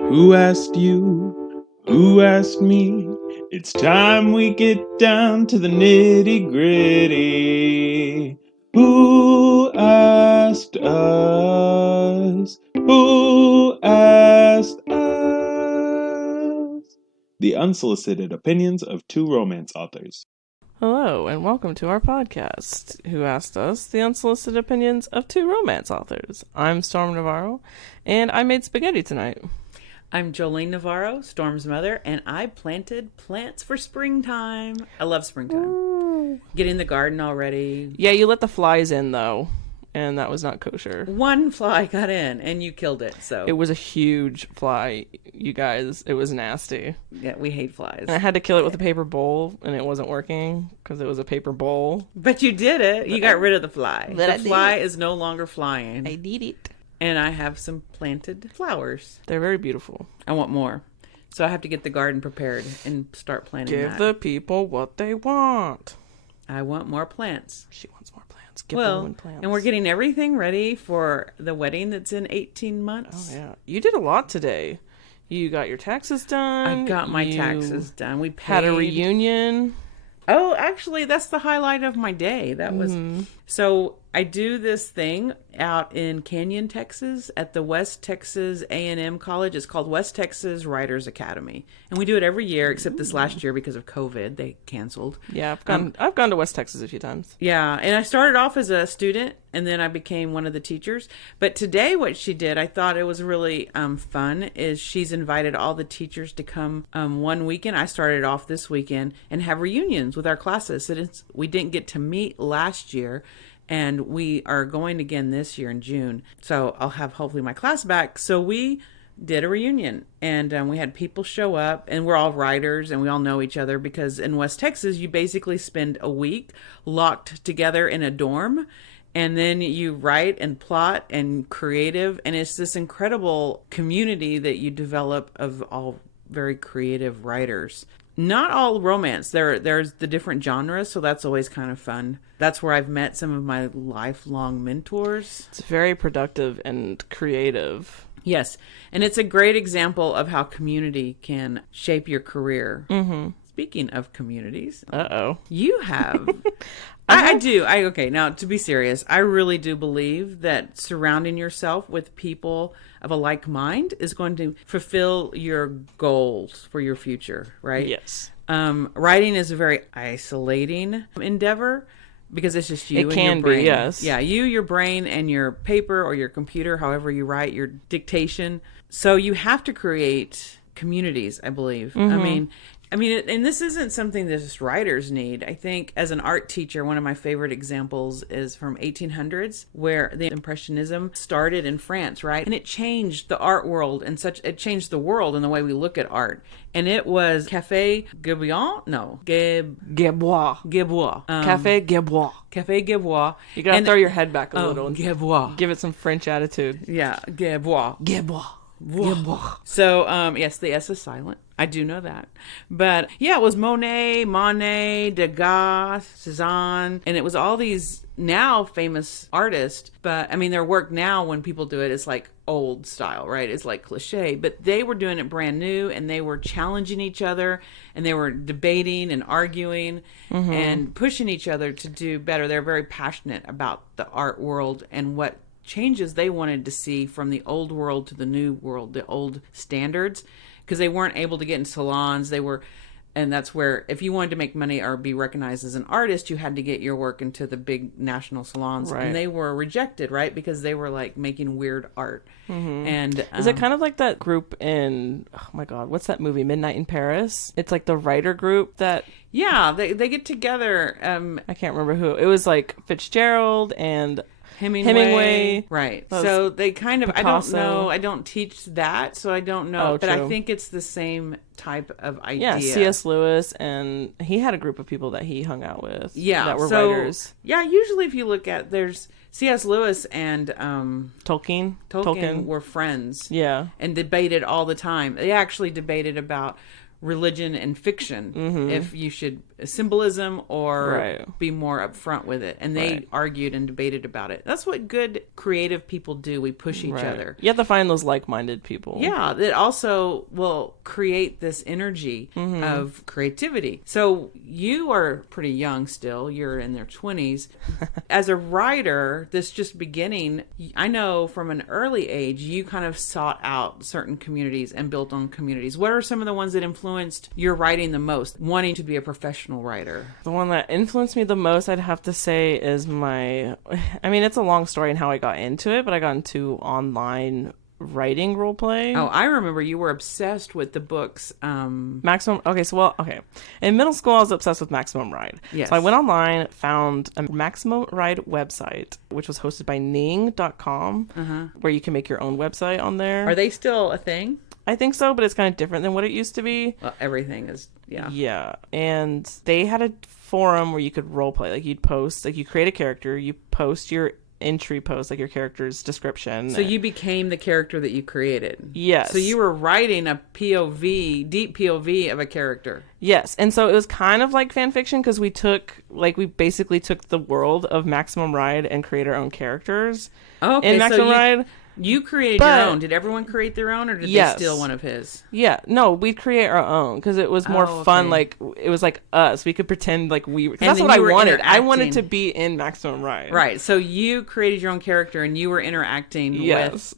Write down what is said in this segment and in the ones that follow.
Who asked you? Who asked me? It's time we get down to the nitty gritty. Who asked us? Who asked us? The unsolicited opinions of two romance authors. Hello, and welcome to our podcast, Who Asked Us, the unsolicited opinions of two romance authors. I'm Storm Navarro, and I made spaghetti tonight. I'm Jolene Navarro, Storm's mother, and I planted plants for springtime. I love springtime. Ooh. Get in the garden already. Yeah, you let the flies in, though, and that was not kosher. One fly got in, and you killed it, so. It was a huge fly, you guys. It was nasty. Yeah, we hate flies. And I had to kill it with a paper bowl, and it wasn't working, because it was a paper bowl. But you did it. You got rid of the fly. But The fly is no longer flying. I did it. And I have some planted flowers. They're very beautiful. I want more. So I have to get the garden prepared and start planting Give that. the people what they want. I want more plants. She wants more plants. Give them plants. And we're getting everything ready for the wedding that's in 18 months. Oh, yeah. You did a lot today. You got your taxes done. I got my taxes done. We paid. Had a reunion. Oh, actually, that's the highlight of my day. That was so. I do this thing out in Canyon, Texas, at the West Texas A&M College. It's called West Texas Writers Academy, and we do it every year, except this last year because of COVID, they canceled. Yeah, I've gone to West Texas a few times. Yeah, and I started off as a student, and then I became one of the teachers. But today, what she did, I thought it was really fun, is she's invited all the teachers to come one weekend. I started off this weekend and have reunions with our classes. Since we didn't get to meet last year, and we are going again this year in June. So I'll have hopefully my class back. So we did a reunion, and we had people show up, and we're all writers, and we all know each other because in West Texas, you basically spend a week locked together in a dorm, and then you write and plot and creative, and it's this incredible community that you develop of all very creative writers. Not all romance. There's the different genres, so that's always kind of fun. That's where I've met some of my lifelong mentors. It's very productive and creative. Yes, and it's a great example of how community can shape your career. Mm-hmm. Speaking of communities, you have. I do. Okay, now to be serious, I really do believe that surrounding yourself with people of a like mind is going to fulfill your goals for your future, right? Yes. Writing is a very isolating endeavor because it's just you and your brain. It can be, yes. Yeah, your brain, and your paper or your computer, however you write, your dictation. So you have to create communities, I believe. Mm-hmm. I mean, and this isn't something that just writers need. I think as an art teacher, one of my favorite examples is from 1800s, where the Impressionism started in France, right? And it changed the art world it changed the world and the way we look at art. And it was Café Guébois? No. Guébois. Guébois. Café Guébois. Café Guébois. You gotta throw your head back a little. Guébois. Give it some French attitude. Yeah, Guébois. Guébois. Guébois. So, yes, the S is silent. I do know that. But yeah, it was Monet, Degas, Cezanne, and it was all these now famous artists. But I mean, their work now, when people do it, it's like old style, right? It's like cliche. But they were doing it brand new, and they were challenging each other, and they were debating and arguing and pushing each other to do better. They're very passionate about the art world and what changes they wanted to see from the old world to the new world, the old standards. Because they weren't able to get in salons. And that's where, if you wanted to make money or be recognized as an artist, you had to get your work into the big national salons. Right. And they were rejected, right? Because they were like making weird art. Mm-hmm. And is it kind of like that group in, oh my God, what's that movie, Midnight in Paris? It's like the writer group that... Yeah, they get together. I can't remember who. It was like Fitzgerald and... Hemingway. Right. So they kind of, Picasso. I don't know. I don't teach that, so I don't know. But true. I think it's the same type of idea. Yeah, C.S. Lewis, and he had a group of people that he hung out with. Yeah. That were writers. Yeah, usually if you look at, there's C.S. Lewis and Tolkien were friends. Yeah. And debated all the time. They actually debated about religion and fiction, if you should symbolism or be more upfront with it. And they argued and debated about it. That's what good creative people do. We push each other. You have to find those like-minded people. Yeah, that also will create this energy of creativity. So you are pretty young still. You're in their 20s. As a writer, this just beginning, I know from an early age, you kind of sought out certain communities and built on communities. What are some of the ones that influenced your writing the most, wanting to be a professional writer? The one that influenced me the most, I'd have to say, is it's a long story in how I got into it, but I got into online writing role play. Oh, I remember you were obsessed with the books. Maximum. Okay. In middle school, I was obsessed with Maximum Ride. Yes. So I went online, found a Maximum Ride website, which was hosted by Ning.com, where you can make your own website on there. Are they still a thing? I think so, but it's kind of different than what it used to be. Well, everything is, yeah. Yeah. And they had a forum where you could role play. Like, you'd post, like, you create a character, you post your entry post, like your character's description. So you became the character that you created. Yes. So you were writing a POV, deep POV of a character. Yes. And so it was kind of like fan fiction because we basically took the world of Maximum Ride and created our own characters. Oh, okay. In Maximum Ride. You created your own. Did everyone create their own, or did they steal one of his? Yeah. No, we'd create our own because it was more fun. Like, it was like us. We could pretend like we were. That's what I wanted. I wanted to be in Maximum Ride. Right. So you created your own character and you were interacting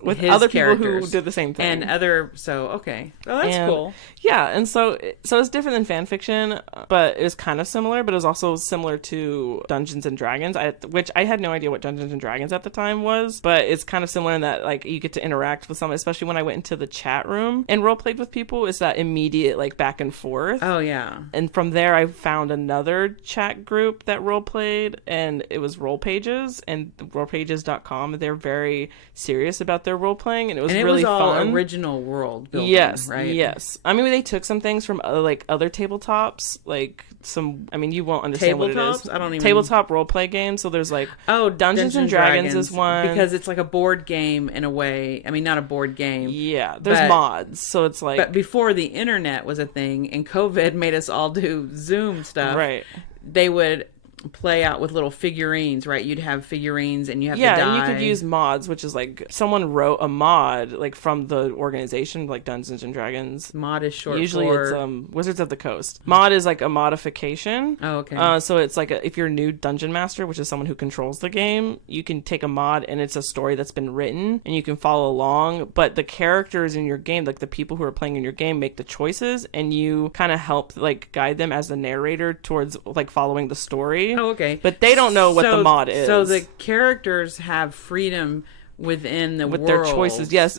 with his other characters people who did the same thing. And other. So, okay. Well, that's cool. Yeah. And so it's different than fan fiction, but it was kind of similar, but it was also similar to Dungeons and Dragons, which I had no idea what Dungeons and Dragons at the time was, but it's kind of similar in that, like, you get to interact with someone, especially when I went into the chat room and role played with people. It's that immediate, like, back and forth. Oh, yeah. And from there, I found another chat group that role played, and it was Role Pages and rolepages.com. They're very serious about their role playing, and it was really fun. All original world building, yes, right? Yes. I mean, they took some things from other tabletops, like some. I mean, you won't understand what it is. I don't even. Tabletop role play games. So there's like Dungeons and Dragons is one, because it's like a board game in a way. I mean, not a board game. Yeah, there's mods, so it's like. But before the internet was a thing, and COVID made us all do Zoom stuff. Right. They would play out with little figurines, right? You'd have figurines and you have to die. Yeah, and you could use mods, which is like someone wrote a mod like from the organization, like Dungeons and Dragons. Mod is short Usually for... it's Wizards of the Coast. Mod is like a modification. Oh, okay. So it's like if you're a new dungeon master, which is someone who controls the game, you can take a mod and it's a story that's been written and you can follow along, but the characters in your game, like the people who are playing in your game, make the choices and you kind of help like guide them as the narrator towards like following the story. Oh, okay. But they don't know what the mod is. So the characters have freedom within the with world. Their choices. Yes.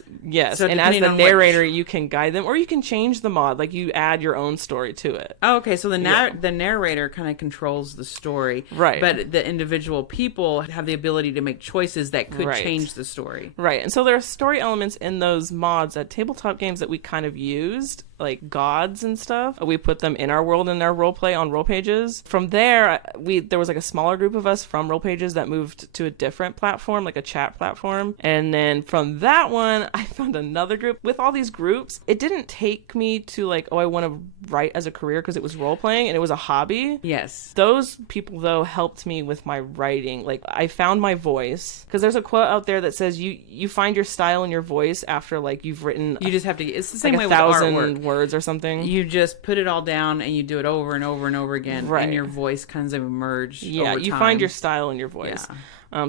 So and as the narrator, you can guide them, or you can change the mod. Like you add your own story to it. Oh, okay. So the narrator kind of controls the story, right? But the individual people have the ability to make choices that could change the story, right? And so there are story elements in those mods at tabletop games that we kind of used, like gods and stuff. We put them in our world in our role play on Role Pages. From there, there was like a smaller group of us from Role Pages that moved to a different platform, like a chat platform. And then from that one, I found another group. With all these groups, it didn't take me to like, oh, I want to write as a career because it was role playing and it was a hobby. Yes. Those people, though, helped me with my writing. Like, I found my voice. Because there's a quote out there that says you find your style and your voice after, like, you've written... You just have to... It's the same like way with 1,000 words or something. You just put it all down and you do it over and over and over again. Right. And your voice kind of emerge over time. You find your style and your voice. Yeah.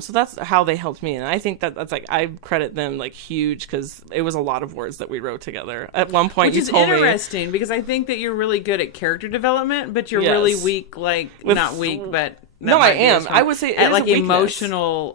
So that's how they helped me, and I think that's like I credit them like huge because it was a lot of words that we wrote together. At one point, which is interesting because I think that you're really good at character development, but you're really weak, like not weak, but. No, I am. I would say at like emotional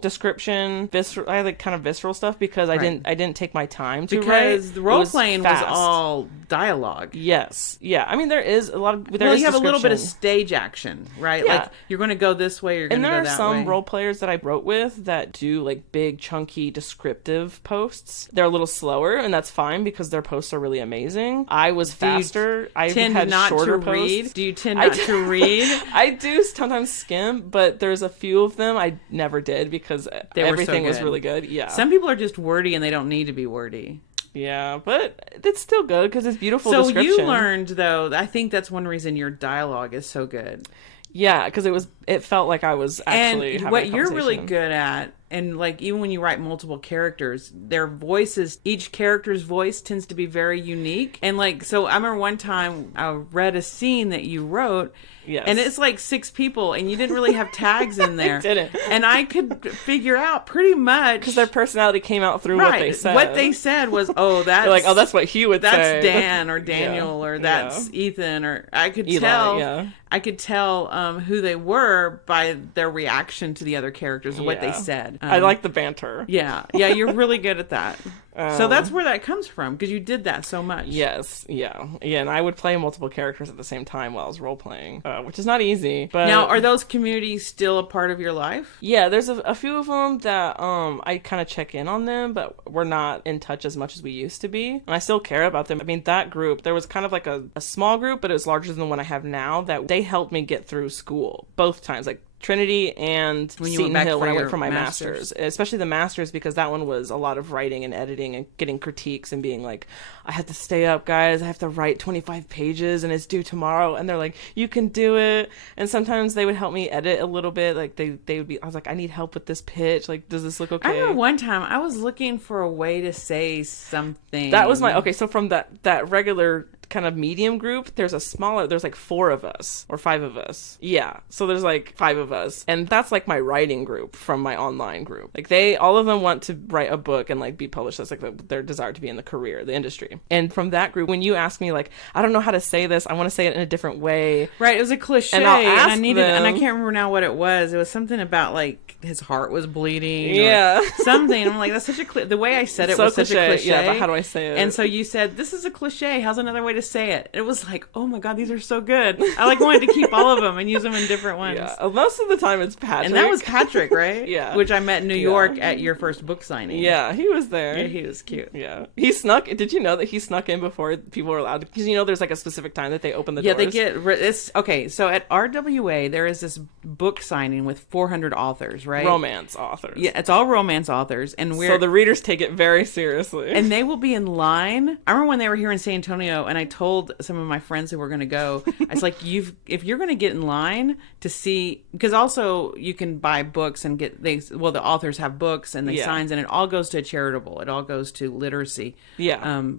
description. I had like kind of visceral stuff because I didn't take my time to write. Because the role playing was all dialogue. Yes, yeah. I mean, there is a lot of. Well, you have a little bit of stage action, right? Yeah. Like you're going to go this way, you're going to go that way. And there are some role players that I wrote with that do like big, chunky, descriptive posts. They're a little slower, and that's fine because their posts are really amazing. I was faster. I had shorter posts. Do you tend not to read? I do sometimes skim, but there's a few of them I never did because everything was really good. Yeah. Some people are just wordy and they don't need to be wordy. Yeah, but it's still good because it's beautiful So description. you learned, though, I think that's one reason your dialogue is so good. Yeah, because it felt like I was actually And having what a you're really conversation. good at, and like even when you write multiple characters, their voices, each character's voice tends to be very unique. And like, so I remember one time I read a scene that you wrote. Yes. And it's like 6 people, and you didn't really have tags in there. didn't. And I could figure out pretty much Because their personality came out through right. what they said. What they said was, "Oh, that's They're like, oh, that's what he would that's say. Dan or Daniel Yeah. or that's Yeah. Ethan," or I could Eli, tell. yeah. I could tell who they were by their reaction to the other characters and what they Yeah. said. I like the banter. Yeah, you're really good at that. So that's where that comes from, because you did that so much. Yes, yeah, and I would play multiple characters at the same time while I was role playing, which is not easy. But Now, are those communities still a part of your life? yeah, there's a few of them that I kind of check in on them, but we're not in touch as much as we used to be. And I still care about them. I mean, that group, there was kind of like a small group, but it was larger than the one I have now, that they helped me get through school both times. Like Trinity and When you Seton went back Hill for when I your went for my master's. especially the master's, because that one was a lot of writing and editing and getting critiques and being like, I have to stay up, guys, I have to write 25 pages and it's due tomorrow, and they're like, you can do it. And sometimes they would help me edit a little bit, like they would be, I was like, I need help with this pitch, like, does this look okay? I remember one time I was looking for a way to say something. That was my, okay, so from that regular kind of medium group, there's like 4 of us or 5 of us. Yeah, so there's like 5 of us, and that's like my writing group from my online group. Like all of them want to write a book and like be published. That's like their desire to be in the industry. And from that group, when you ask me like, I don't know how to say this, I want to say it in a different way. Right, it was a cliche, And I'll ask I needed, and I them- can't remember now what it was. It was something about like his heart was bleeding, Yeah. or something. I'm like, that's such a the way I said it So was such a cliche. Yeah, but how do I say it? And so you said, "This is a cliche. How's another way to say it?" It was like, oh my god, these are so good. I like wanted to keep all of them and use them in different ones. Yeah, most of the time it's Patrick. And that was Patrick, right? Yeah. Which I met in New York at your first book signing. Yeah, he was there. Yeah, he was cute. Yeah. He snuck. Did you know that he snuck in before people were allowed to? Because there's like a specific time that they open the Yeah, doors. they get it's okay. So at RWA, there is this book signing with 400 authors, right? romance authors. Yeah, it's all romance authors, and So the readers take it very seriously. and they will be in line. I remember when they were here in San Antonio, and I told some of my friends who were going to go, I was like, if you're going to get in line to see, because also you can buy books and the authors have books and they Yeah. signs, and it all goes to charitable. It all goes to literacy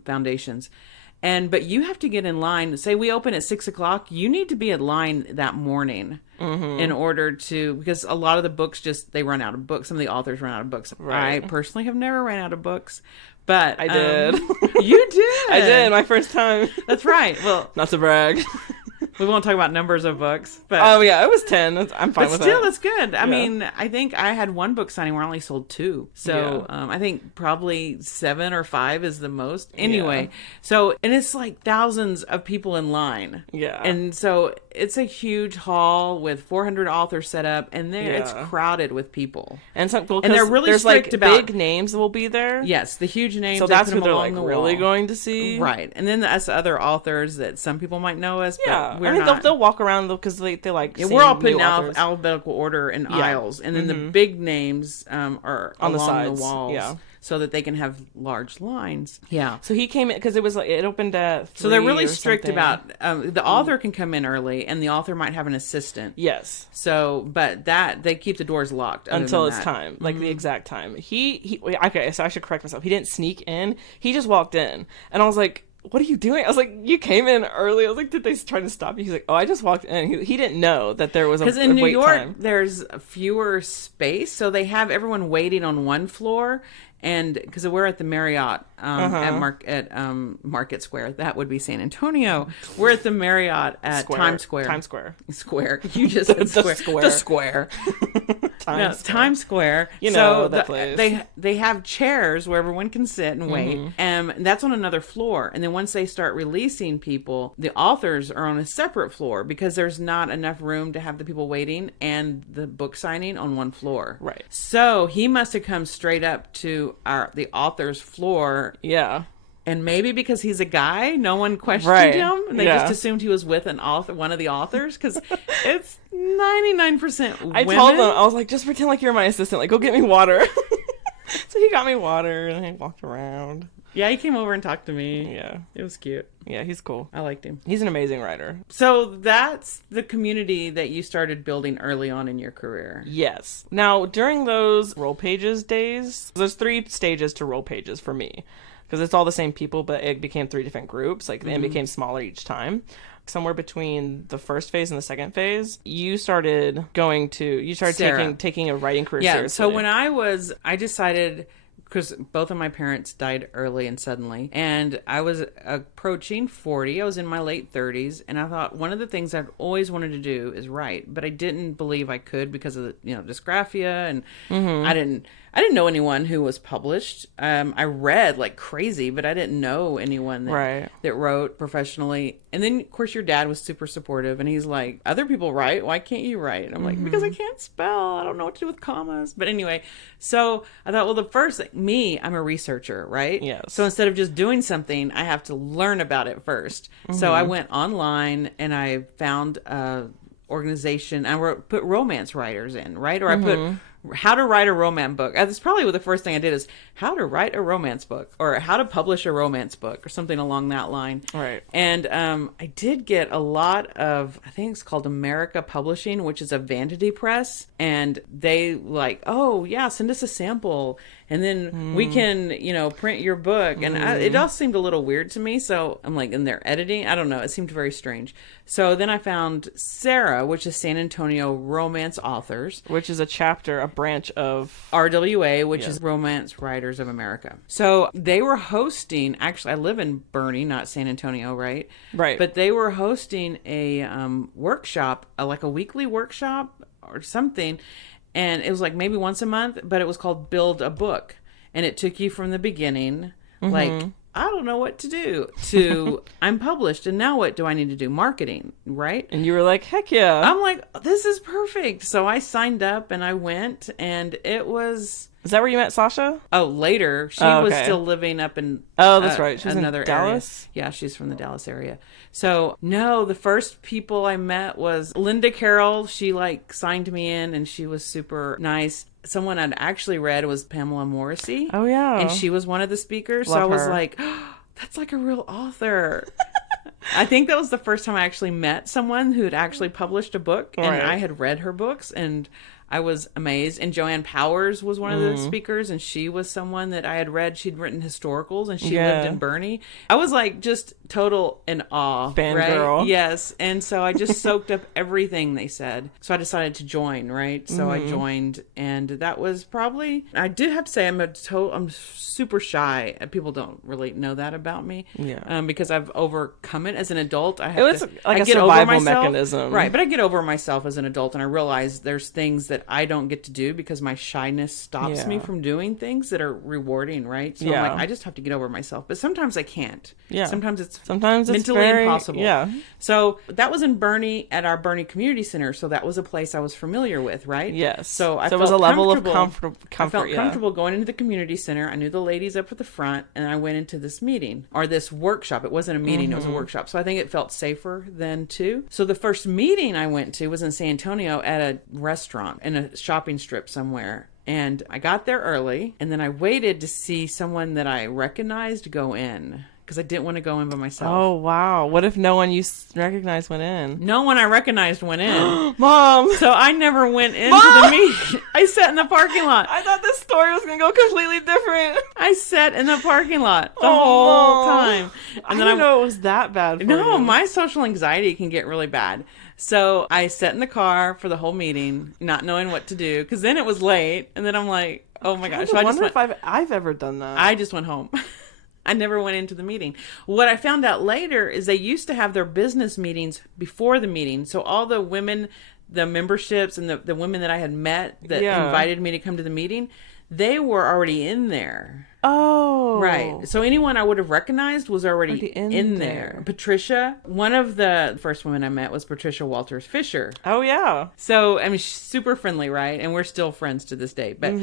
foundations. But you have to get in line. Say we open at 6:00, you need to be in line that morning in order to, because a lot of the books they run out of books. Some of the authors run out of books. Right. I personally have never ran out of books, but I did. You did. I did my first time. That's right. Well, Not to brag. we won't talk about numbers of books, but Oh yeah, it was 10. I'm fine but with still, that. that's good. I mean, I think I had one book signing where I only sold 2. So I think probably 7 or 5 is the most. Anyway, and it's like thousands of people in line. Yeah. And so it's a huge hall with 400 authors set up, and it's Yeah. crowded with people. And they're really there's strict like about- big names will be there. Yes, the huge names. So they that's put who them they're along like the really wall. going to see. Right. And then us other authors that some people might know us, Yeah. but we're mean, not. they'll walk around because they like. Yeah, seeing we're all put in new authors. alphabetical order in aisles, and then the big names are On the along sides, walls, yeah. so that they can have large lines. Yeah. So he came in because it was like it opened at 3 So they're really or strict something. about the author can come in early, and the author might have an assistant. Yes. So, but they keep the doors locked other Until than it's that. time, like the exact time. Okay, so I should correct myself. He didn't sneak in. He just walked in, and I was like, "What are you doing?" I was like, "You came in early." I was like, "Did they try to stop you?" He's like, "Oh, I just walked in." He didn't know that there was a Because in New wait York, time. there's fewer space, so they have everyone waiting on one floor. And because we're at the Marriott at Market Square, that would be San Antonio. We're at the Marriott at Times Square. Times Square. Square. You just said The square. square. The square. Times Square. Times Square. You know so that place. They have chairs where everyone can sit and wait. And that's on another floor. And then once they start releasing people, the authors are on a separate floor because there's not enough room to have the people waiting and the book signing on one floor. Right. So he must have come straight up to the author's floor. Yeah. And maybe because he's a guy, no one questioned Right. him. And they Yeah. just assumed he was with one of the authors, because it's 99% women. I told them, I was like, just pretend like you're my assistant. Like, go get me water. So he got me water, and I walked around. Yeah, he came over and talked to me. Yeah. It was cute. Yeah, he's cool. I liked him. He's an amazing writer. So that's the community that you started building early on in your career. Yes. Now, during those roll pages days, there's 3 stages to roll pages for me. Because it's all the same people, but it became 3 different groups. Like, and became smaller each time. Somewhere between the first phase and the second phase, you started taking a writing career seriously. So when I decided, because both of my parents died early and suddenly, and I was approaching 40. I was in my late 30s, and I thought one of the things I've always wanted to do is write, but I didn't believe I could because of the, dysgraphia, and I didn't know anyone who was published. I read like crazy, but I didn't know anyone that wrote professionally. And then, of course, your dad was super supportive, and he's like, other people write. Why can't you write? And I'm like, because I can't spell. I don't know what to do with commas. But anyway, so I thought, well, the first thing, I'm a researcher, right? Yes. So instead of just doing something, I have to learn about it first. So I went online and I found a organization. I put romance writers in, right? Or I put how to write a romance book. That's probably the first thing I did is how to write a romance book or how to publish a romance book or something along that line. Right. And I did get a lot of, I think it's called America Publishing, which is a vanity press. And they like, oh, yeah, send us a sample. And then we can, print your book. And it all seemed a little weird to me. So I'm like, and they're editing. I don't know. It seemed very strange. So then I found Sarah, which is San Antonio Romance Authors. Which is a branch of RWA, which is Romance Writers of America. So they were hosting, actually, I live in Boerne, not San Antonio, right? Right. But they were hosting a workshop, like a weekly workshop or something. And it was like maybe once a month, but it was called Build a Book. And it took you from the beginning, like, I don't know what to do, to I'm published. And now what do I need to do? Marketing, right? And you were like, heck yeah. I'm like, this is perfect. So I signed up and I went, and it was... Is that where you met Sasha? Oh, later. She was still living up in that's right. She's another in Dallas? area. Yeah, she's from the Dallas area. So, no, the first people I met was Linda Carroll. She signed me in, and she was super nice. Someone I'd actually read was Pamela Morrissey. Oh, yeah. And she was one of the speakers. Love so I was her. like, oh, that's like a real author. I think that was the first time I actually met someone who had actually published a book, and I had read her books, and I was amazed. And Joanne Powers was one of the speakers, and she was someone that I had read. She'd written historicals, and she lived in Boerne. I was just total in awe. Fangirl. Right? Yes. And so I just soaked up everything they said. So I decided to join, right? So I joined, and that was probably, I do have to say, I'm super shy. People don't really know that about me. Yeah. Because I've overcome it as an adult. I a get over survival myself. mechanism. Right. But I get over myself as an adult, and I realize there's things that I don't get to do because my shyness stops me from doing things that are rewarding, right? So I'm like, I just have to get over myself. But sometimes I can't. Yeah. Sometimes it's mentally very impossible. Yeah. So that was in Boerne at our Boerne Community Center. So that was a place I was familiar with, right? Yes. So it was a level of comfort. I felt comfortable going into the community center. I knew the ladies up at the front, and I went into this meeting or this workshop. It wasn't a meeting, it was a workshop. So I think it felt safer then too. So the first meeting I went to was in San Antonio at a restaurant in a shopping strip somewhere. And I got there early, and then I waited to see someone that I recognized go in, because I didn't want to go in by myself. Oh, wow. What if no one you recognized went in? No one I recognized went in. Mom! So I never went into the meeting. I sat in the parking lot. I thought this story was going to go completely different. I sat in the parking lot the whole time. And I didn't know it was that bad for you. My social anxiety can get really bad. So I sat in the car for the whole meeting, not knowing what to do, because then it was late. And then I'm like, oh my gosh. I wonder if I've ever done that. I just went home. I never went into the meeting. What I found out later is they used to have their business meetings before the meeting. So all the women, the memberships, and the women that I had met that invited me to come to the meeting, they were already in there. Oh. Right. So anyone I would have recognized was already in there. Patricia, one of the first women I met was Patricia Walters Fisher. Oh, yeah. So, I mean, she's super friendly, right? And we're still friends to this day. But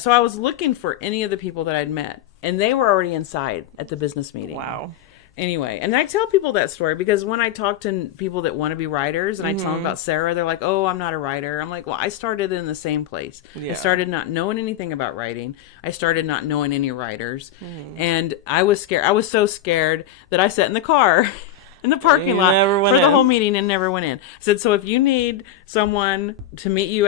so I was looking for any of the people that I'd met, and they were already inside at the business meeting. Wow. anyway, and I tell people that story because when I talk to people that want to be writers and I tell them about Sarah, they're like, oh, I'm not a writer. I'm like, well, I started in the same place. Yeah. I started not knowing anything about writing. I started not knowing any writers. And I was scared. I was so scared that I sat in the car in the parking lot for the whole meeting and never went in. I said, so if you need someone to meet you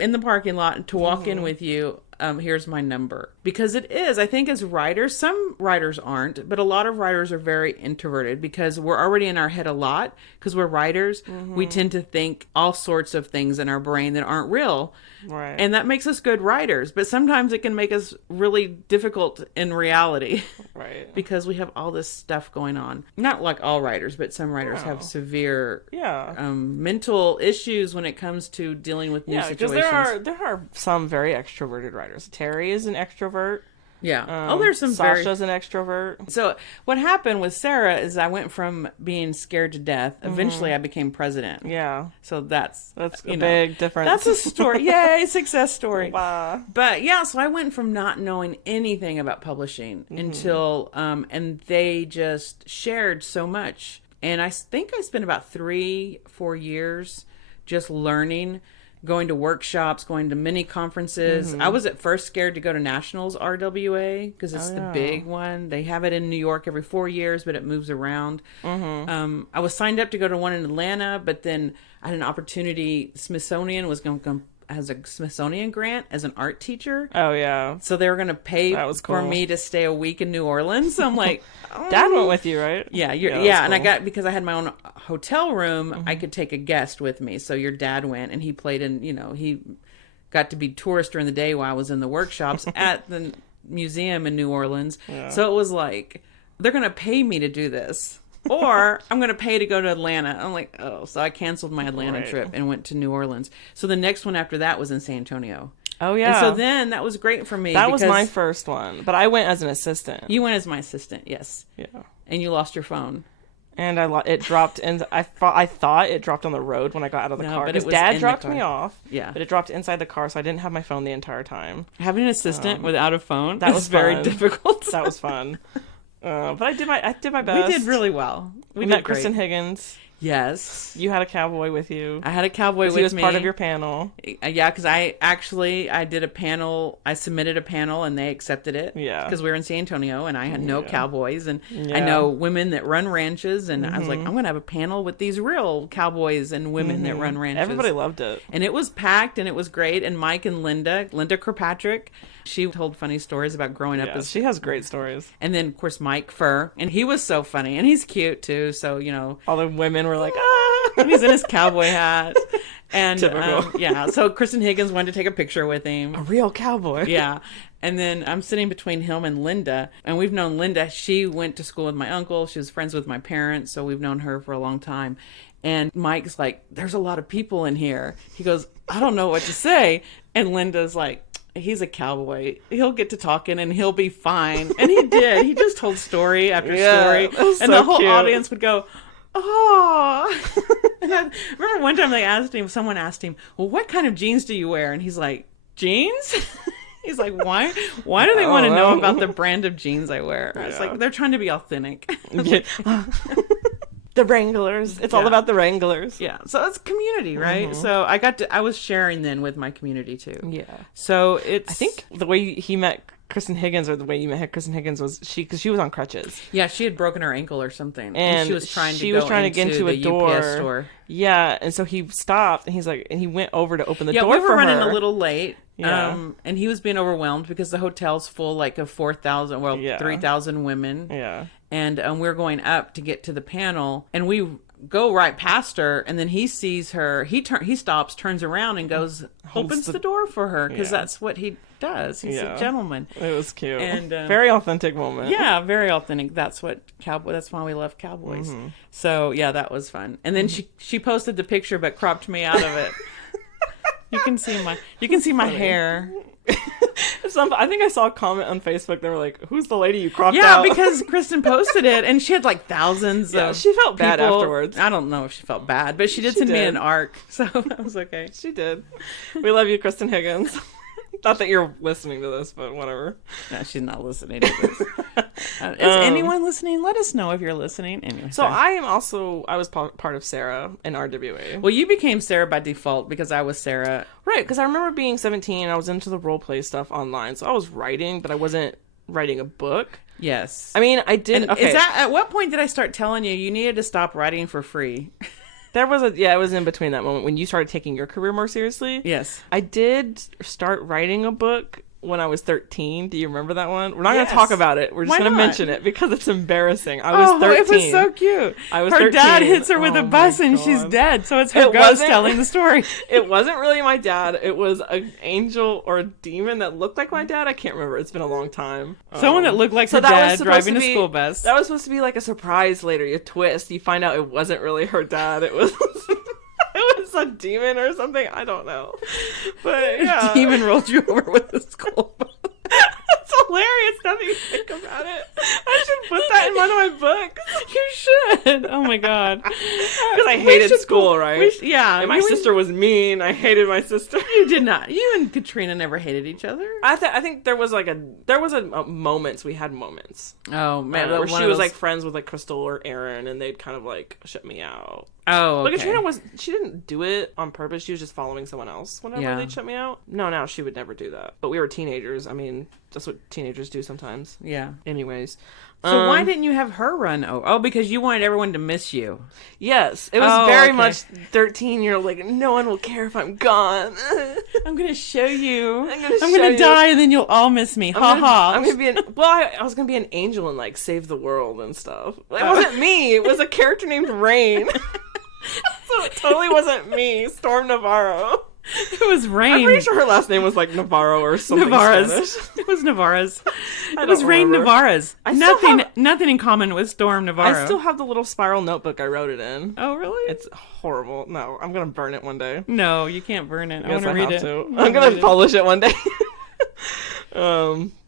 in the parking lot and to walk in with you, here's my number. Because it is, I think as writers, some writers aren't, but a lot of writers are very introverted because we're already in our head a lot. Because we're writers, we tend to think all sorts of things in our brain that aren't real. Right. And that makes us good writers. But sometimes it can make us really difficult in reality. Right. Because we have all this stuff going on. Not like all writers, but some writers have severe mental issues when it comes to dealing with new situations. Because there are some very extroverted writers. Terry is an extrovert. Yeah. There's some Sasha's an extrovert. So what happened with Sarah is I went from being scared to death. Eventually I became president. Yeah. So that's a big difference. That's a story. Yay, success story. Wow. But yeah, so I went from not knowing anything about publishing until, and they just shared so much. And I think I spent about 3-4 years just learning, going to workshops, going to mini conferences. I was at first scared to go to Nationals RWA because it's the big one. They have it in New York every 4 years, but it moves around. I was signed up to go to one in Atlanta, but then I had an opportunity. Smithsonian was going to come as a Smithsonian grant as an art teacher. Oh, yeah. So they were going to pay for me to stay a week in New Orleans. So I'm like, Dad went with you, right? Yeah, and cool. because I had my own hotel room, I could take a guest with me. So your dad went, and he played in, he got to be tourist during the day while I was in the workshops at the museum in New Orleans. Yeah. So it was like, they're going to pay me to do this. Or I'm going to pay to go to Atlanta. I'm like, oh. So I canceled my Atlanta trip and went to New Orleans. So the next one after that was in San Antonio. Oh, yeah. And so then that was great for me. That was my first one. But I went as an assistant. You went as my assistant, yes. Yeah. And you lost your phone. And it dropped in. I thought it dropped on the road when I got out of the car. Because Dad dropped me off. Yeah. But it dropped inside the car, so I didn't have my phone the entire time. Having an assistant without a phone, that was very difficult. That was fun. But I did my best. We did really well. We met Kristen Higgins. Yes. You had a cowboy with you. I had a cowboy with me. He was part of your panel. Yeah, because I did a panel. I submitted a panel and they accepted it. Yeah. Because we were in San Antonio and I had no cowboys. And I know women that run ranches. And I was like, I'm going to have a panel with these real cowboys and women that run ranches. Everybody loved it. And it was packed and it was great. And Mike and Linda Kirkpatrick, she told funny stories about growing up. She has great stories. And then, of course, Mike Furr. And he was so funny. And he's cute, too. So, all the women were like, ah! And he's in his cowboy hat. And, typical. So Kristen Higgins wanted to take a picture with him. A real cowboy. Yeah. And then I'm sitting between him and Linda. And we've known Linda. She went to school with my uncle. She was friends with my parents. So we've known her for a long time. And Mike's like, there's a lot of people in here. He goes, I don't know what to say. And Linda's like, he's a cowboy. He'll get to talking and he'll be fine. And he did. He just told story after story. And the whole audience would go, oh. And I remember one time someone asked him, well, what kind of jeans do you wear? And he's like, jeans? He's like, why do they want to know about the brand of jeans I wear? I was like, they're trying to be authentic. The Wranglers. It's all about the Wranglers. Yeah. So it's community, right? So I was sharing then with my community too. Yeah. So I think the way he met Kristen Higgins, or the way you met Kristen Higgins, was because she was on crutches. Yeah, she had broken her ankle or something, and she was trying to get into a door. UPS store. Yeah, and so he stopped, and he went over to open the door. Yeah, we were running a little late. Yeah. And he was being overwhelmed because the hotel's full, of 3,000 women. Yeah. And we're going up to get to the panel, and we go right past her, and then he sees her. He stops, turns around, and opens the door for her because that's what he does. He's a gentleman. It was cute and very authentic moment. Yeah, very authentic. That's what That's why we love cowboys. So yeah, that was fun. And then she posted the picture, but cropped me out of it. You can see my hair. I think I saw a comment on Facebook. They were like, "Who's the lady you cropped out?" Yeah, because Kristen posted it, and she had thousands of she felt bad people. afterwards. I don't know if she felt bad, but she did send me an arc, so that was okay. She did. We love you, Kristen Higgins. Not that you're listening to this, but whatever. No, she's not listening to this. Is anyone listening? Let us know if you're listening. Anyway, So sorry. I was part of Sarah in RWA. Well, you became Sarah by default because I was Sarah. Right, because I remember being 17, I was into the role play stuff online, so I was writing, but I wasn't writing a book. Yes. I mean, I did. And Okay, is that at what point did I start telling you needed to stop writing for free? there was it was in between that moment when you started taking your career more seriously. Yes. I did start writing a book when I was 13. Do you remember that one? We're not going Yes. to talk about it. We're just Why going to not? mention it because it's embarrassing. I was 13. It was so cute. I was her 13. dad hits her with Oh a bus my and she's God. dead. So it's her It ghost wasn't- telling the story. It wasn't really my dad. It was an angel or a demon that looked like my dad. I can't remember. It's been a long time. Someone that looked like her that was dad supposed driving to a be- school bus. That was supposed to be like a surprise later. You twist. You find out it wasn't really her dad. It was it was a demon or something. I don't know. But yeah. Demon rolled you over with a school bus. It's hilarious now that you think about it. I should put that in one of my books. You should. Oh my god. Because I hated school, right? Yeah. And my sister was mean. I hated my sister. You did not. You and Katrina never hated each other. I think there was a moments. We had moments. Oh man, Where one she of was those- like friends with like Crystal or Aaron, and they'd kind of like shut me out. Oh, But okay. Katrina she didn't do it on purpose. She was just following someone else whenever Yeah. they'd shut me out. No, now she would never do that. But we were teenagers. I mean, that's what teenagers do sometimes. Yeah. Anyways. So why didn't you have her run? Oh, because you wanted everyone to miss you. Yes, it was Oh, very okay. much 13. You're like, no one will care if I'm gone. I'm gonna show you. I'm I'm show gonna you. die, and then you'll all miss me. Ha ha. I'm gonna be I was gonna be an angel and like save the world and stuff. It wasn't me. It was a character named Rain. So it totally wasn't me, Storm Navarro. It was Rain. I'm pretty sure her last name was like Navarro or something Navarra's. Spanish. It was Navarra's. I It was don't Rain remember. Navarra's. I still Nothing in common with Storm Navarro. I still have the little spiral notebook I wrote it in. Oh really? It's horrible. No, I'm gonna burn it one day. No, you can't burn it. I Yes, want to read have it. to. I I'm gonna read it. publish it one day.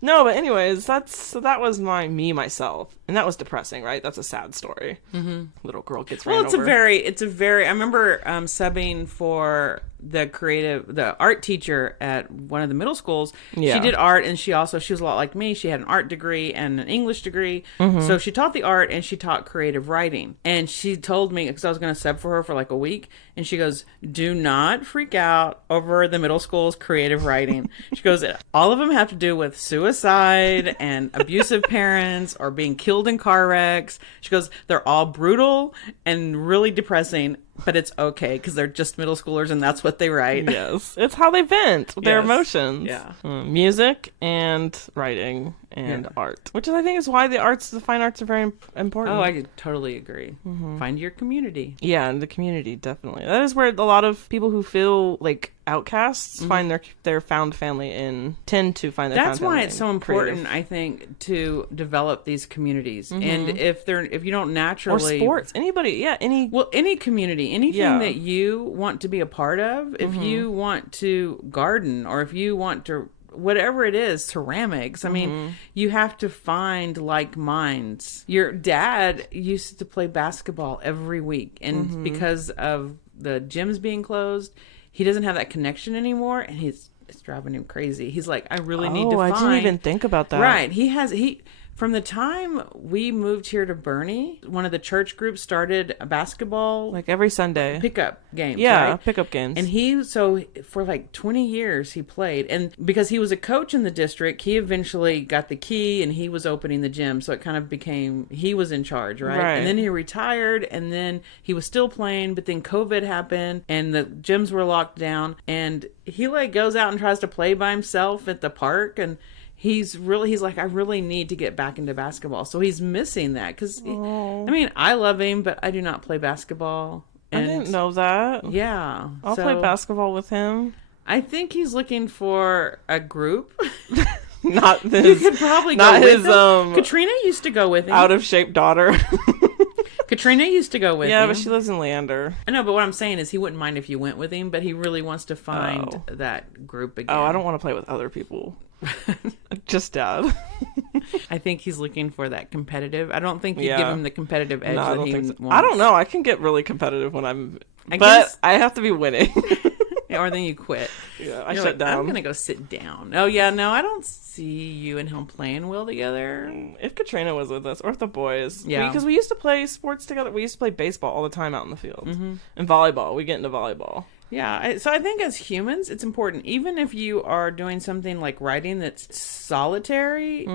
No, but anyways, that was myself, and that was depressing, right? That's a sad story. Mm-hmm. Little girl gets ran Well, it's over. a very. I remember subbing for the art teacher at one of the middle schools. Yeah. She did art, and she was a lot like me. She had an art degree and an English degree. Mm-hmm. So she taught the art and she taught creative writing. And she told me, because I was going to sub for her for like a week, and she goes, "Do not freak out over the middle school's creative writing." She goes, "All of them have to do with suicide and abusive parents or being killed in car wrecks." She goes, "They're all brutal and really depressing, but it's okay because they're just middle schoolers and that's what they write." Yes, it's how they vent their Yes. emotions. Yeah. Music and writing and art, which I think is why the fine arts are very important. Oh, I totally agree. Find your community. Yeah, in the community, definitely. That is where a lot of people who feel like outcasts find their found family tend to find their That's found why family it's so in important, creative. I think, to develop these communities. And if you don't naturally Or sports. Anybody, any Well, any community, anything Yeah. that you want to be a part of, if you want to garden or if you want to, whatever it is, ceramics, I mean, you have to find like minds. Your dad used to play basketball every week, and because of the gyms being closed, he doesn't have that connection anymore, and it's driving him crazy. He's like, I really need to I find. didn't even think about that. Right. From the time we moved here to Bernie, one of the church groups started a basketball Like every Sunday. pickup games. Yeah, right? pickup games. And so for like 20 years he played. And because he was a coach in the district, he eventually got the key and he was opening the gym. So it kind of became, he was in charge, right? Right. And then he retired and then he was still playing, but then COVID happened and the gyms were locked down. And he like goes out and tries to play by himself at the park, and he's like, I really need to get back into basketball. So he's missing that because, I mean, I love him, but I do not play basketball. I didn't know that. Yeah. I'll so play basketball with him. I think he's looking for a group. Not You this. could probably go not with his him. Katrina used to go with him. out of shape daughter. Katrina used to go with him. Yeah, but she lives in Leander. I know, but what I'm saying is he wouldn't mind if you went with him, but he really wants to find that group again. Oh, I don't want to play with other people. Just Dad. I think he's looking for that competitive. I don't think you Yeah. give him the competitive edge No, I that don't he think so. wants. I don't know. I can get really competitive when I'm, I but guess- I have to be winning. Or then you quit. Yeah, I You're shut like, down. I'm gonna go sit down. Oh yeah, no, I don't see you and him playing well together. If Katrina was with us, or if the boys. Yeah. Because we used to play sports together. We used to play baseball all the time out in the field. Mm-hmm. And volleyball. We get into volleyball. Yeah, so I think as humans, it's important. Even if you are doing something like writing that's solitary,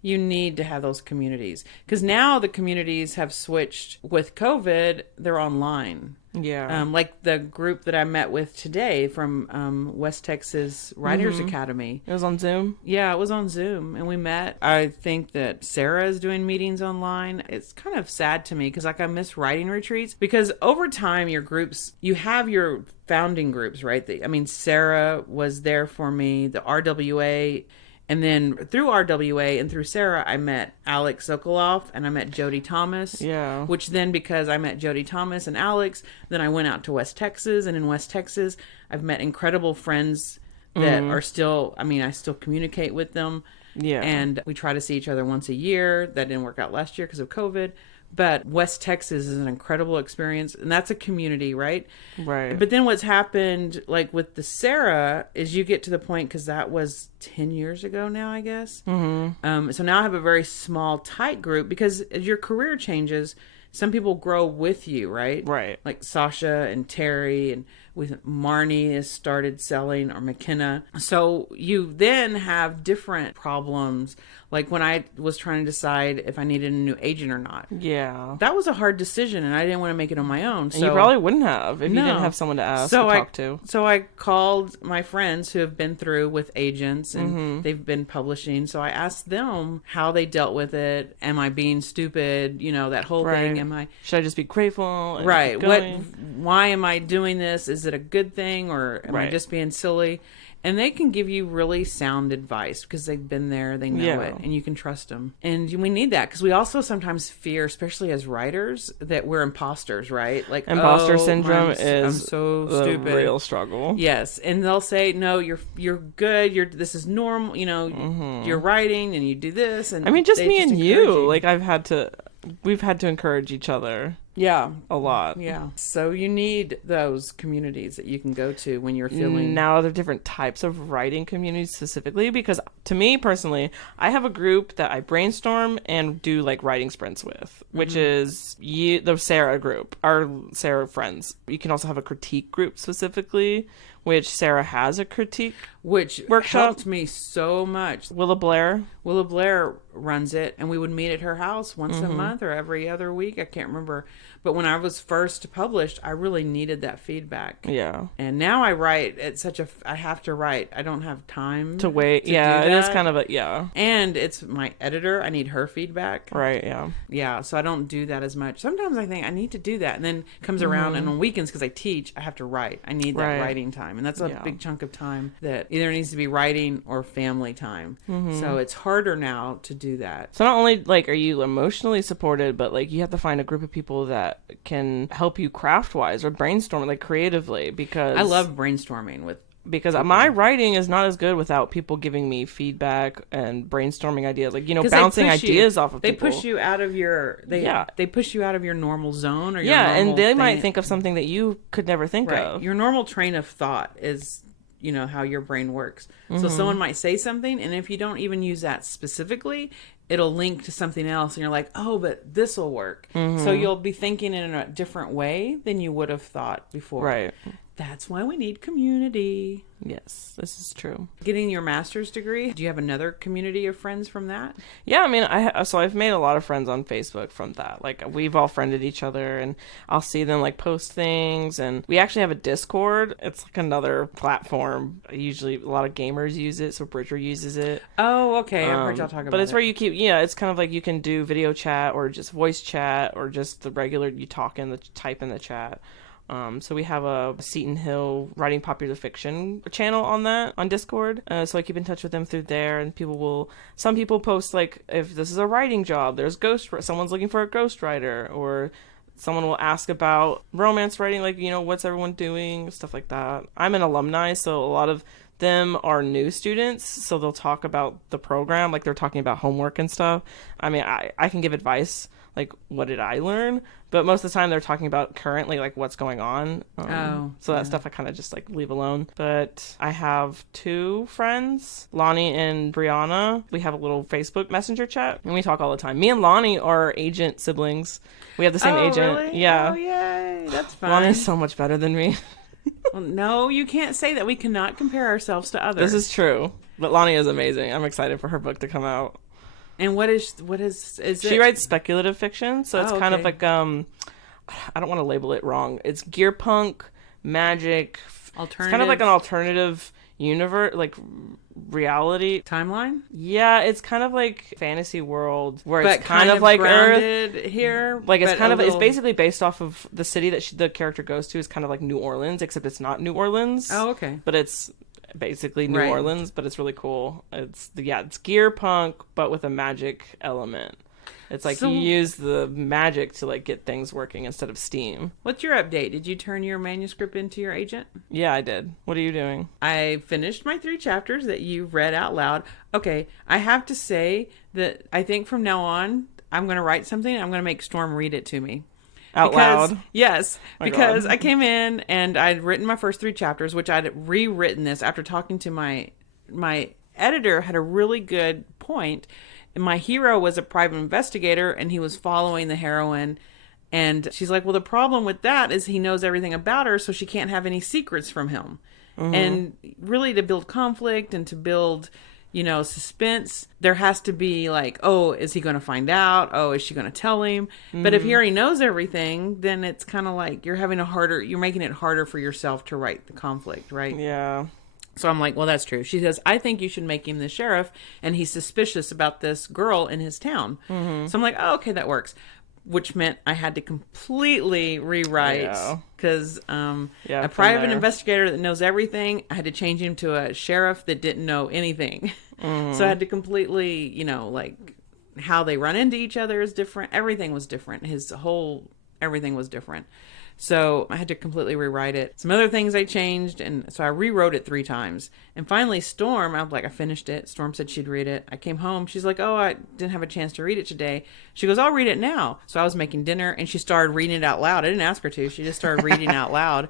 you need to have those communities. Because now the communities have switched with COVID, they're online. Yeah. Like the group that I met with today from West Texas Writers Academy. It was on Zoom. Yeah, it was on Zoom, and we met. I think that Sarah is doing meetings online. It's kind of sad to me because, like, I miss writing retreats because over time, your groups, you have your founding groups, right? Sarah was there for me, the RWA. And then through RWA and through Sarah, I met Alex Sokoloff and I met Jody Thomas. Yeah. Which then, because I met Jody Thomas and Alex, then I went out to West Texas. And in West Texas, I've met incredible friends that are still, I still communicate with them. Yeah. And we try to see each other once a year. That didn't work out last year because of COVID. But West Texas is an incredible experience, and that's a community, right? Right. But then what's happened, like with the Sarah, is you get to the point, because that was 10 years ago now, I guess. Mm-hmm. So now I have a very small, tight group, because as your career changes, some people grow with you, right? Right. Like Sasha and Terry, and with Marnie has started selling, or McKenna. So you then have different problems. Like when I was trying to decide if I needed a new agent or not. Yeah. That was a hard decision, and I didn't want to make it on my own. So And you probably wouldn't have if you didn't have someone to ask or talk to. So I called my friends who have been through with agents, and they've been publishing. So I asked them how they dealt with it. Am I being stupid? That whole thing. Am I... Should I just be grateful? And Right. keep going? Why am I doing this? Is it a good thing, or am I just being silly? And they can give you really sound advice because they've been there, they know it, and you can trust them. And we need that because we also sometimes fear, especially as writers, that we're imposters, right? Like Imposter syndrome I'm is so the stupid. real struggle. Yes, and they'll say, "No, you're good. This is normal. You're writing, and you do this." And just they me and encourage you. Like we've had to encourage each other. Yeah. A lot. Yeah. So you need those communities that you can go to when you're feeling... Now, there are different types of writing communities specifically, because to me personally, I have a group that I brainstorm and do like writing sprints with, which is the Sarah group, our Sarah friends. You can also have a critique group specifically, which Sarah has a critique which workshop. Helped me so much. Willa Blair runs it, and we would meet at her house once a month or every other week. I can't remember. But when I was first published, I really needed that feedback. Yeah. And now I write at I have to write. I don't have time to wait. To yeah, do it is that. kind of a, And it's my editor. I need her feedback. Right, yeah. Yeah, so I don't do that as much. Sometimes I think I need to do that. And then it comes around, and on weekends, because I teach, I have to write. I need that writing time. And that's a big chunk of time that either needs to be writing or family time. So it's harder now to do that. So not only are you emotionally supported, but you have to find a group of people that can help you craft wise or brainstorm creatively, because I love brainstorming with because my writing is not as good without people giving me feedback and brainstorming ideas, bouncing ideas off of they people. Push you out of your they push you out of your normal zone, or your and they thing. might think of something that you could never think of. Your normal train of thought is how your brain works. So someone might say something, and if you don't even use that specifically, it'll link to something else, and you're like, oh, but this will work. So you'll be thinking in a different way than you would have thought before. Right. That's why we need community. Yes, this is true. Getting your master's degree, do you have another community of friends from that? Yeah, I've made a lot of friends on Facebook from that. We've all friended each other, and I'll see them post things, and we actually have a Discord. It's another platform. Usually a lot of gamers use it, so Bridger uses it. Oh, okay. I've heard y'all talk about it. But it's where you keep, it's kind of you can do video chat or just voice chat or just the regular, you type in the chat. So we have a Seton Hill writing popular fiction channel on Discord. So I keep in touch with them through there, and some people post if this is a writing job, someone's looking for a ghostwriter, or someone will ask about romance writing, what's everyone doing, stuff like that. I'm an alumni, so a lot of them are new students, so they'll talk about the program, they're talking about homework and stuff. I can give advice. like, what did I learn? But most of the time they're talking about currently, like, what's going on. So that stuff I kind of just, like, leave alone. But I have 2 friends, Lonnie and Brianna. We have a little Facebook Messenger chat, and we talk all the time. Me and Lonnie are agent siblings. We have the same agent. Really? Yeah. Oh, yay. That's fun. Lonnie is so much better than me. Well, no, you can't say that. We cannot compare ourselves to others. This is true. But Lonnie is amazing. I'm excited for her book to come out. And what is She it? writes speculative fiction, so it's kind of like I don't want to label it wrong. It's gear punk, magic, Alternative. It's kind of like an alternative universe, like reality. Timeline? Yeah, it's kind of like fantasy world where But it's kind of like grounded Earth here. Like it's but kind of little... it's basically based off of the city that the character goes to is kind of like New Orleans, except it's not New Orleans. Oh, okay. But it's basically New Right. Orleans, but it's really cool. It's gear punk, but with a magic element. It's like you use the magic to like get things working instead of steam. What's your update? Did you turn your manuscript into your agent? Yeah, I did. What are you doing? I finished my 3 chapters that you read out loud. Okay, I have to say that I think from now on, I'm going to write something and I'm going to make Storm read it to me. Out loud? Yes, because God. I came in and I'd written my first 3 chapters, which I'd rewritten this after talking to my editor had a really good point. My hero was a private investigator and he was following the heroine. And she's like, well, the problem with that is he knows everything about her, so she can't have any secrets from him. Mm-hmm. And really to build conflict and to build, suspense, there has to be like, oh, is he going to find out? Oh, is she going to tell him? Mm-hmm. But if he already knows everything, then it's kind of like you're making it harder for yourself to write the conflict, right? Yeah. So I'm like, well, that's true. She says, I think you should make him the sheriff, and he's suspicious about this girl in his town. Mm-hmm. So I'm like, oh, okay, that works. Which meant I had to completely rewrite because a private investigator that knows everything, I had to change him to a sheriff that didn't know anything. Mm-hmm. So I had to completely, like how they run into each other is different. Everything was different. Everything was different. So I had to completely rewrite it. Some other things I changed, and so I rewrote it 3 times. And finally, Storm, I finished it. Storm said she'd read it. I came home. She's like, oh, I didn't have a chance to read it today. She goes, I'll read it now. So I was making dinner, and she started reading it out loud. I didn't ask her to. She just started reading out loud.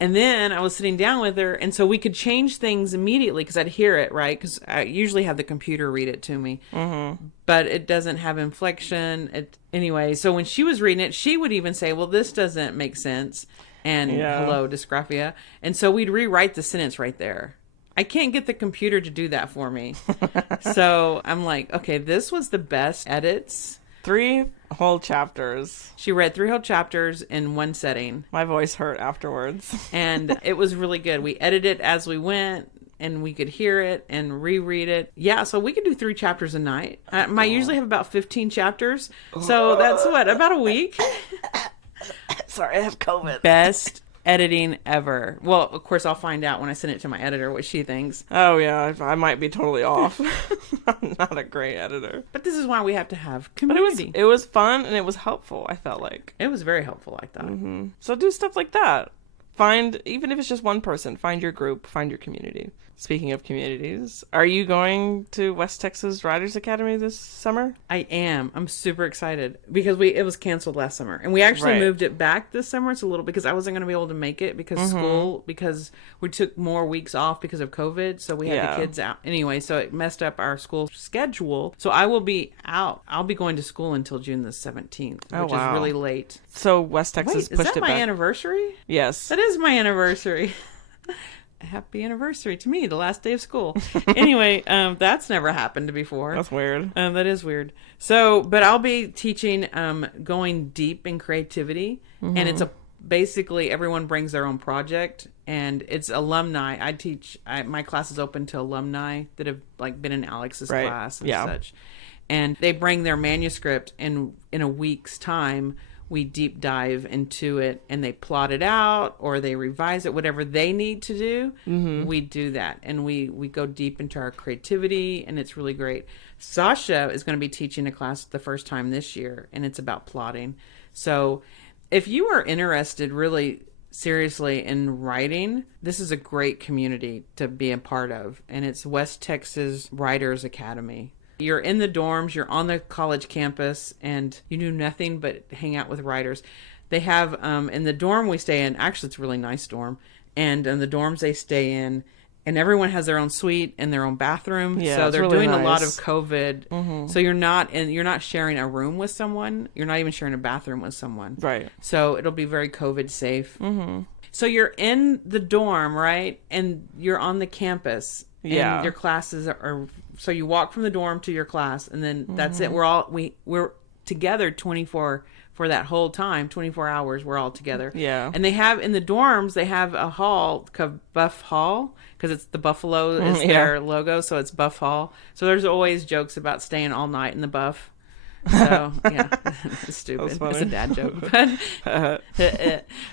And then I was sitting down with her, and so we could change things immediately because I'd hear it, right? Because I usually have the computer read it to me. Mm-hmm. But it doesn't have inflection. Anyway, so when she was reading it, she would even say, well, this doesn't make sense. And hello, dysgraphia. And so we'd rewrite the sentence right there. I can't get the computer to do that for me. So I'm like, okay, this was the best edits. 3 whole chapters. She read 3 whole chapters in one setting. My voice hurt afterwards. And it was really good. We edited as we went, and we could hear it and reread it. Yeah, so we could do 3 chapters a night. I usually have about 15 chapters. So that's about a week. Sorry, I have COVID. Best editing ever. Well, of course, I'll find out when I send it to my editor what she thinks. Oh, yeah. I might be totally off. I'm not a great editor. But this is why we have to have community. But it was fun and it was helpful, I felt like. It was very helpful, I thought. Mm-hmm. So do stuff like that. Even if it's just one person, find your group, find your community. Speaking of communities, are you going to West Texas Writers Academy this summer? I am. I'm super excited because it was canceled last summer, and we actually moved it back this summer. It's a little because I wasn't going to be able to make it because because we took more weeks off because of COVID, so we had the kids out anyway. So it messed up our school schedule. So I will be out. I'll be going to school until June the 17th, which is really late. So West Texas pushed it back. Is that my anniversary? Yes, that is my anniversary. Happy anniversary to me, the last day of school. Anyway, that's never happened before. That's weird. That is weird. So, but I'll be teaching going deep in creativity, and it's basically everyone brings their own project, and it's alumni. My class is open to alumni that have been in Alex's class and such, and they bring their manuscript, and in a week's time we deep dive into it and they plot it out or they revise it, whatever they need to do. We do that. And we go deep into our creativity, and it's really great. Sasha is going to be teaching a class the first time this year, and it's about plotting. So if you are interested really seriously in writing, this is a great community to be a part of. And it's West Texas Writers Academy. You're in the dorms, you're on the college campus, and you do nothing but hang out with writers. They have, in the dorm we stay in, actually it's a really nice dorm, and in the dorms they stay in, and everyone has their own suite and their own bathroom. Yeah, so it's they're really doing a lot of nice. COVID. So you're not sharing a room with someone. You're not even sharing a bathroom with someone. Right. So it'll be very COVID safe. So you're in the dorm, right? And you're on the campus. Yeah. And your classes are so you walk from the dorm to your class, and then that's it. We're together 24 for that whole time, 24 hours. We're all together. Yeah. And they have in the dorms, they have a hall called Buff Hall, because it's the buffalo is their logo, so it's Buff Hall. So there's always jokes about staying all night in the buff. So yeah, it's stupid. It's a dad joke,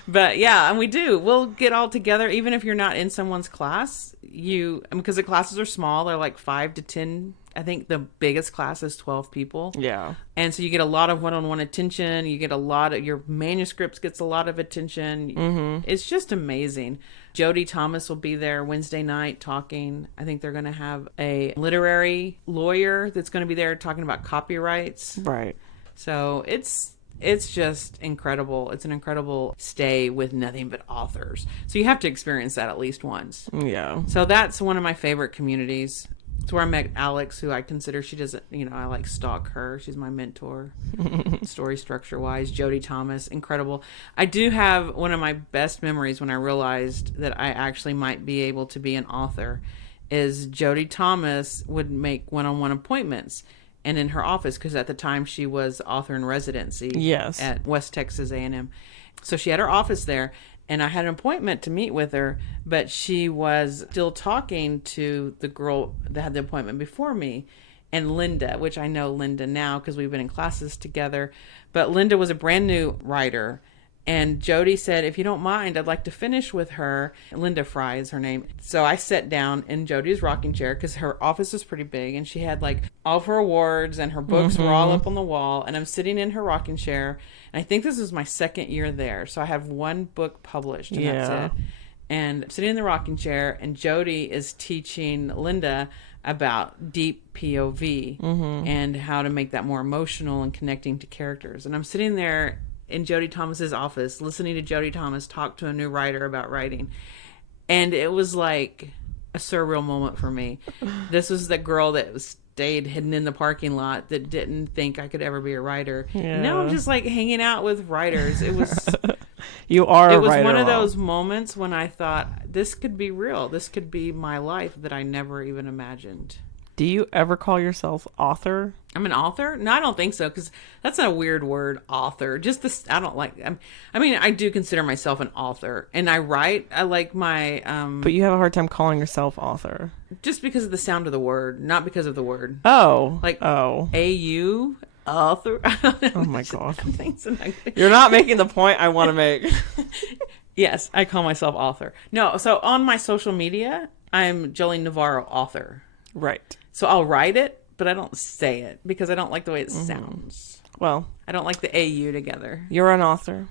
but yeah, and we'll get all together, even if you're not in someone's class. Because the classes are small, they're like 5 to 10. I think the biggest class is 12 people. Yeah. And so you get a lot of one-on-one attention. You get a lot of your manuscripts gets a lot of attention. It's just amazing. Jody Thomas will be there Wednesday night talking. I think they're going to have a literary lawyer that's going to be there talking about copyrights. Right. So it's just incredible. It's an incredible stay with nothing but authors. So you have to experience that at least once. Yeah. So that's one of my favorite communities. It's where I met Alex, who I consider, she doesn't, I like stalk her. She's my mentor, story structure wise. Jody Thomas, incredible. I do have one of my best memories when I realized that I actually might be able to be an author is Jody Thomas would make one-on-one appointments and in her office, because at the time she was author in residency at West Texas A&M. So she had her office there. And I had an appointment to meet with her, but she was still talking to the girl that had the appointment before me, and Linda, which I know Linda now because we've been in classes together. But Linda was a brand new writer. And Jody said, if you don't mind, I'd like to finish with her. Linda Fry is her name. So I sat down in Jody's rocking chair because her office was pretty big. And she had like all of her awards and her books were all up on the wall. And I'm sitting in her rocking chair. And I think this was my second year there. So I have one book published and that's it. And I'm sitting in the rocking chair and Jody is teaching Linda about deep POV and how to make that more emotional and connecting to characters. And I'm sitting there in Jody Thomas's office, listening to Jody Thomas talk to a new writer about writing. And it was like a surreal moment for me. This was the girl that stayed hidden in the parking lot that didn't think I could ever be a writer. Yeah. Now I'm just like hanging out with writers. It was You are it a was writer. one of those moments when I thought, this could be real. This could be my life that I never even imagined. Do you ever call yourself author? I'm an author? No, I don't think so, because that's a weird word, author. Just this, I don't like, I mean, I do consider myself an author, and I write. I like my, But you have a hard time calling yourself author. just because of the sound of the word, not because of the word. Oh. Like, oh. A-U, author. Oh my God. Thanks. You're not making the point I want to make. Yes, I call myself author. No, so on my social media, I'm Jolene Navarro, author. Right. So I'll write it, but I don't say it because I don't like the way it sounds. Well, I don't like the AU together. you're an author.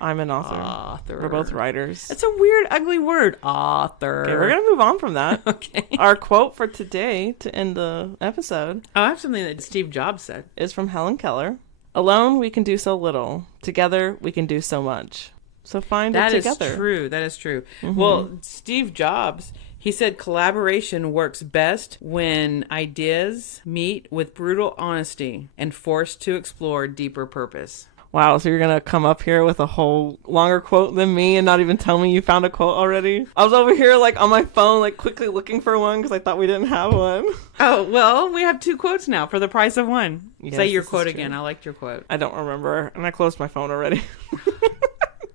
I'm an author. Author. We're both writers. It's a weird, ugly word. Author. Okay, we're going to move on from that. Okay. Our quote for today to end the episode Oh, I have something that Steve Jobs said. is from Helen Keller. Alone, we can do so little. Together, we can do so much. So find it together. That is true. That is true. Well, Steve Jobs, he said collaboration works best when ideas meet with brutal honesty and forced to explore deeper purpose. Wow, so you're going to come up here with a whole longer quote than me and not even tell me you found a quote already? I was over here like on my phone like quickly looking for one because I thought we didn't have one. Oh, well, we have 2 quotes now for the price of one. Yes, Say your this quote is true. again. I liked your quote. I don't remember, and I closed my phone already.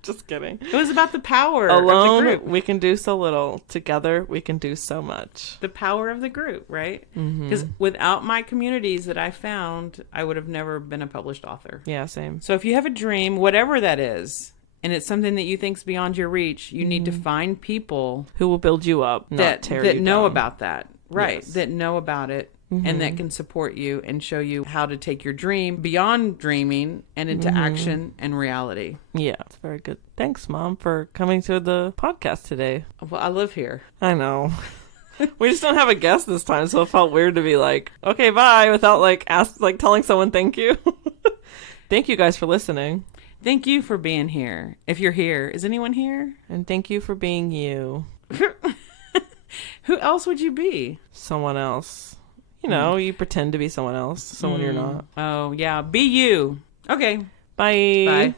Just kidding. It was about the power of the Alone, group. we can do so little. Together, we can do so much. The power of the group, right? Because without my communities that I found, I would have never been a published author. Yeah, same. So if you have a dream, whatever that is, and it's something that you think's beyond your reach, you need to find people Who will build you up, not that tear you know down. about that. Right. Yes. That know about it. And that can support you and show you how to take your dream beyond dreaming and into action and reality. Yeah, it's very good. Thanks, Mom, for coming to the podcast today. Well, I live here. I know. We just don't have a guest this time, so it felt weird to be like, okay, bye, without telling someone thank you. Thank you guys for listening. Thank you for being here. If you're here, is anyone here? And thank you for being you. Who else would you be? Someone else. You know, you pretend to be someone else, someone you're not. Oh, yeah. Be you. Okay. Bye. Bye.